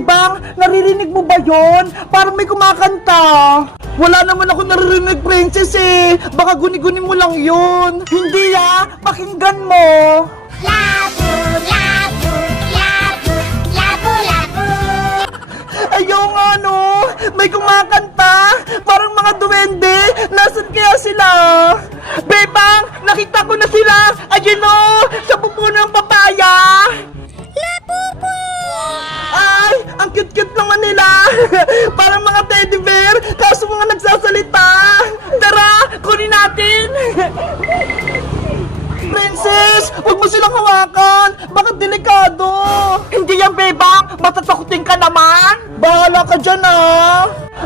Bebang, naririnig mo ba yon? Parang may kumakanta. Wala naman ako naririnig, princess eh. Baka guni-guni mo lang yun. Hindi pakinggan mo. Labu, labu, labu, labu, labu. Ayaw nga no, may kumakanta. Parang mga duwende. Nasaan kaya sila? Bebang, nakita ko na sila. Ayun o, sa pupuno ng papaya. Labubu. Ay, ang cute-cute naman nila. Parang mga teddy bear, kaso mga nagsasalita. Tara, kunin natin. Princess, huwag mo silang hawakan. Bakit delikado? Hindi yan, Bebang. Matatakutin ka naman. Bahala ka dyan,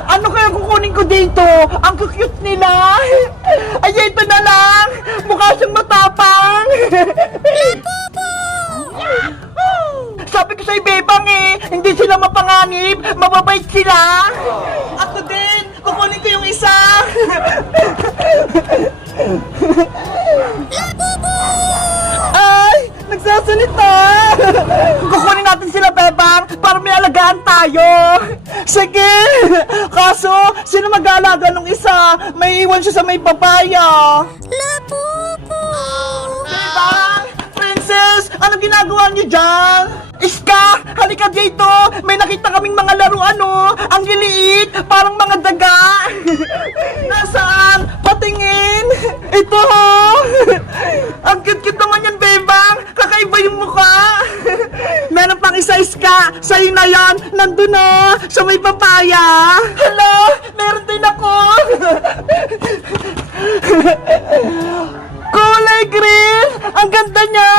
Ano kaya kukunin ko dito? Ang cute nila. Ay, ito na lang. Mukha siyang matapang. Sabi ko sa'yo, Bebang hindi sila mapanganib, mababait sila. Ako din, kukunin ko yung isa. Ay, nagsasalita. Kukunin natin sila, Bebang, para may alagaan tayo. Sige, kaso, sino mag-aalaga nung isa? May iwan siya sa may papaya. Labubu. Bebang! Princess! Anong ginagawa niyo dyan? Iska! Halika dito! May nakita kaming mga laruan, Ang liliit! Parang mga daga! Nasaan? Patingin! Ito, Ang cute-cute naman yan, Bebang! Kakaiba yung mukha! Meron pang isa, Iska! Sa'yo na yan! Nandun, sa may papaya! Hala! Meron din ako! Kulay green! Ang ganda niya!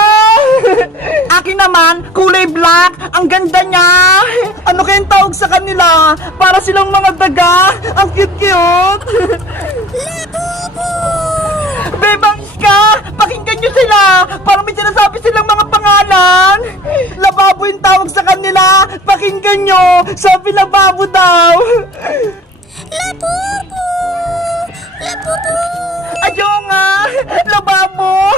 Akin naman, kulay black! Ang ganda niya! Ano kayang tawag sa kanila? Para silang mga daga! Ang cute-cute! Bebang Iska! Pakinggan niyo sila! Para may sinasabi silang mga pangalan! Lababo yung tawag sa kanila! Pakinggan niyo! Sabi lababo daw! Labubu. Labubu. Ayaw nga! Lababo!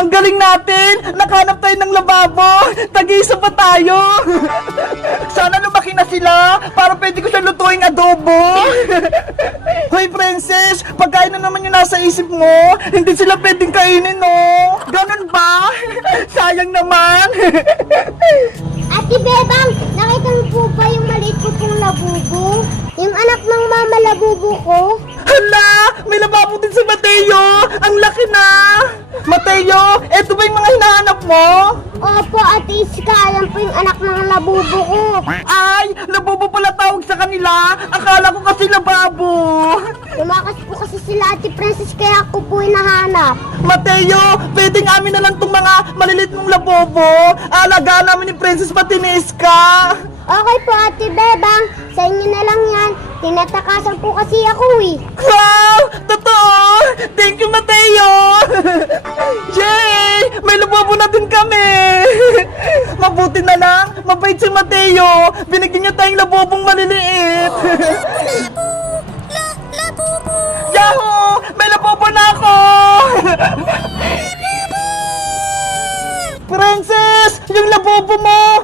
Ang galing natin! Nakahanap tayo ng lababo! Tag-iisa pa tayo! Sana lumaki na sila para pwede ko siya lutuing adobo! Hoy, Princess! Pagkain na naman yung nasa isip mo! Hindi sila pwedeng kainin, no? Ganun ba? Sayang naman! Ate Bebang, nakita mo po ba yung maliit ko pong labubu? Yung anak ng mama labubu ko? Hala! May lababo din si Mateo! Ang laki na! Mateo, eto ba yung mga hinahanap mo? Opo, Ate Iska, yan po yung anak ng labubu ko. Ay! Labobo pala tawag sa kanila! Akala ko kasi lababo! Lumakas po kasi sila Ate Princess kaya ako po hinahanap. Mateo, pwedeng amin na lang itong mga malilit mong labobo. Alagaan namin ni Princess Patinesca. Okay po Ate Bebang, sa inyo na lang yan. Tinatakasan po kasi ako Wow! Totoo! Thank you, Mateo! Yay! May labobo na din kami! Mabuti na lang, mabait si Mateo. Binigyan niya tayong labobong maliliit. Labubu. Yahoo! May labobo na ako! Princess! Yung labobo mo!